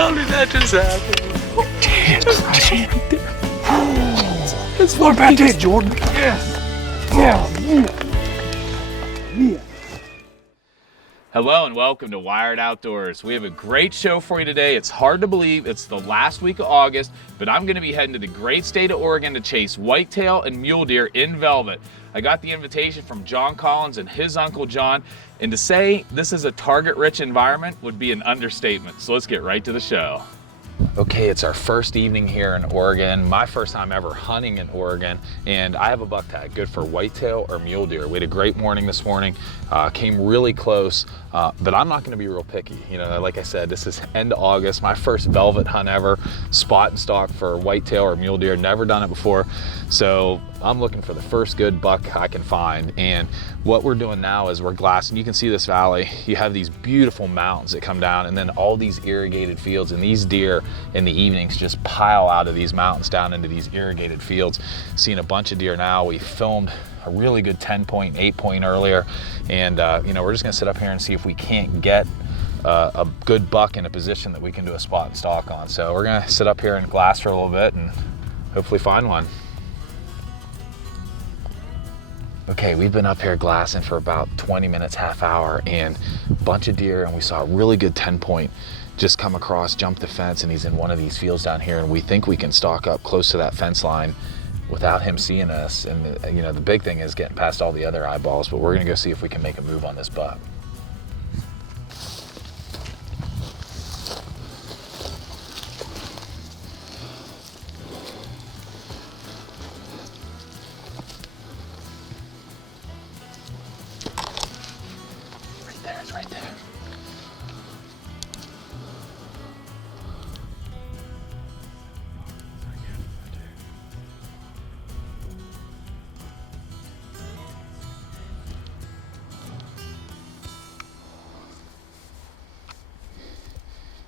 How did that just happen? Jesus Christ, man, right there. It's What about this, Jordan? Hello and welcome to Wired Outdoors. We have a great show for you today. It's hard to believe it's the last week of August, but I'm going to be heading to the great state of Oregon to chase whitetail and mule deer in velvet. I got the invitation from John Collins and his uncle John, and to say this is a target-rich environment would be an understatement. So let's get right to the show. Okay, it's our first evening here in Oregon, my first time ever hunting in Oregon, and I have a buck tag good for whitetail or mule deer. We had a great morning this morning, came really close, but I'm not gonna be real picky. You know, like I said, this is end of August, my first velvet hunt ever, spot and stalk for whitetail or mule deer, never done it before. So I'm looking for the first good buck I can find. And what we're doing now is we're glassing. You can see this valley. You have these beautiful mountains that come down and then all these irrigated fields, and these deer in the evenings just pile out of these mountains down into these irrigated fields. Seeing a bunch of deer now. We filmed a really good 10-point, 8-point earlier. And you know, we're just gonna sit up here and see if we can't get a good buck in a position that we can do a spot and stalk on. So we're gonna sit up here and glass for a little bit and hopefully find one. Okay, we've been up here glassing for about 20 minutes, half hour, and a bunch of deer, and we saw a really good 10-point just come across, jump the fence, and he's in one of these fields down here, and we think we can stalk up close to that fence line without him seeing us. And you know, the big thing is getting past all the other eyeballs, but we're gonna go see if we can make a move on this buck. Right there.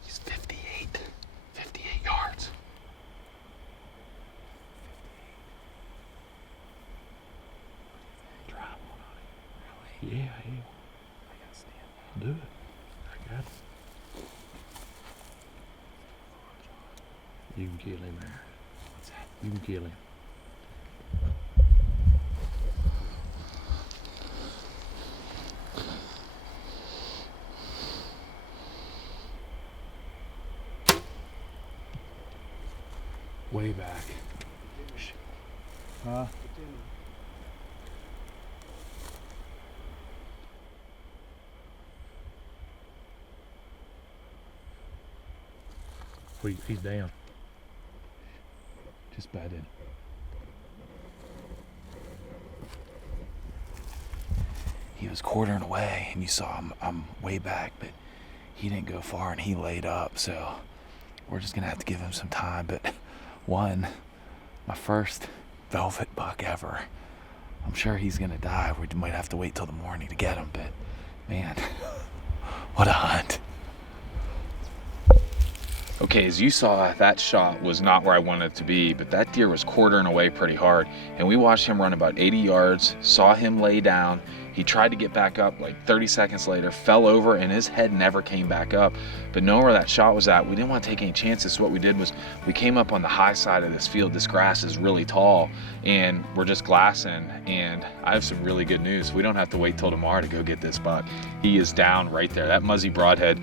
He's 58 yards. Drop one on it. Really? Yeah. Do it. I got it. You can kill him there. What's that? You can kill him. Way back. Huh? He's down. Just batted. He was quartering away, and you saw him. I'm way back, but he didn't go far, and he laid up. So we're just gonna have to give him some time. But my first velvet buck ever. I'm sure he's gonna die. We might have to wait till the morning to get him. But man, what a hunt! Okay, as you saw, that shot was not where I wanted it to be, but that deer was quartering away pretty hard, and we watched him run about 80 yards, saw him lay down. He tried to get back up like 30 seconds later, fell over, and his head never came back up. But knowing where that shot was at, we didn't want to take any chances. So what we did was we came up on the high side of this field. This grass is really tall, and we're just glassing, and I have some really good news. We don't have to wait till tomorrow to go get this buck. He is down right there. That Muzzy Broadhead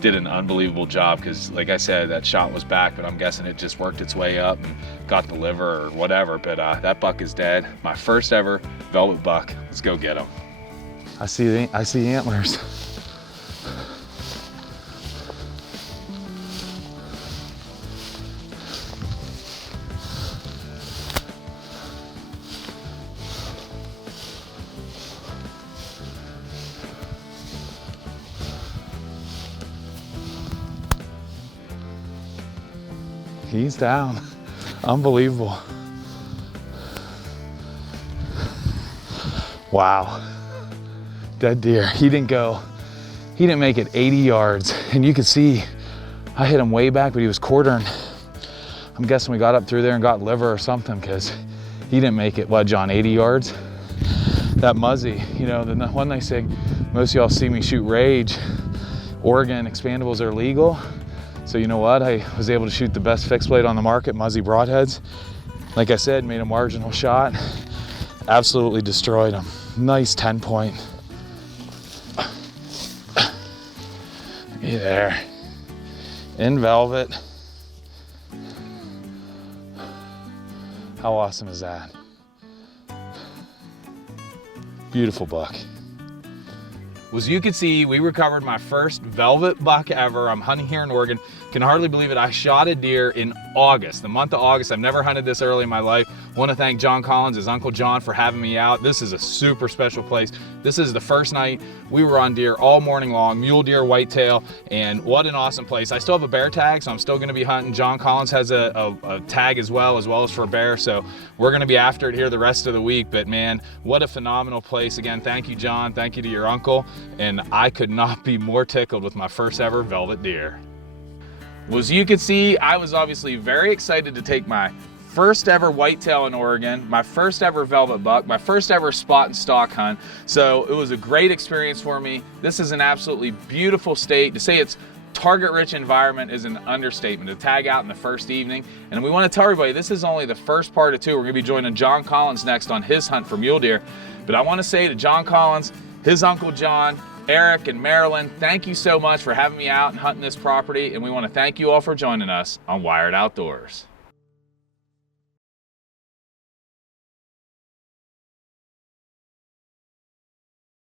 did an unbelievable job, because like I said, that shot was back, but I'm guessing it just worked its way up and got the liver or whatever. But that buck is dead. My first ever velvet buck. Let's go get him. I see antlers. He's down. Unbelievable. Wow. Dead deer. He didn't make it 80 yards. And you could see I hit him way back, but he was quartering. I'm guessing we got up through there and got liver or something, because he didn't make it, what, John, 80 yards? That Muzzy, you know, the one nice thing, most of y'all see me shoot Rage. Oregon expandables are legal. So you know what? I was able to shoot the best fixed blade on the market, Muzzy broadheads. Like I said, made a marginal shot. Absolutely destroyed him. Nice 10-point. Looky there. In velvet. How awesome is that? Beautiful buck. As you can see, we recovered my first velvet buck ever. I'm hunting here in Oregon. Can hardly believe it. I shot a deer in August, the month of August. I've never hunted this early in my life. Want to thank John Collins, his Uncle John, for having me out. This is a super special place. This is the first night we were on deer all morning long, mule deer, whitetail, and what an awesome place. I still have a bear tag, so I'm still going to be hunting. John Collins has a tag as well as for bear, so we're going to be after it here the rest of the week. But man, what a phenomenal place. Again, thank you, John. Thank you to your uncle, and I could not be more tickled with my first ever velvet deer. Well, as you can see, I was obviously very excited to take my first ever whitetail in Oregon, my first ever velvet buck, my first ever spot and stalk hunt. So it was a great experience for me. This is an absolutely beautiful state. To say it's target-rich environment is an understatement. To tag out in the first evening, and we want to tell everybody this is only the first part of two. We're going to be joining John Collins next on his hunt for mule deer. But I want to say to John Collins, his Uncle John, Eric, and Marilyn, thank you so much for having me out and hunting this property, and we want to thank you all for joining us on Wired Outdoors.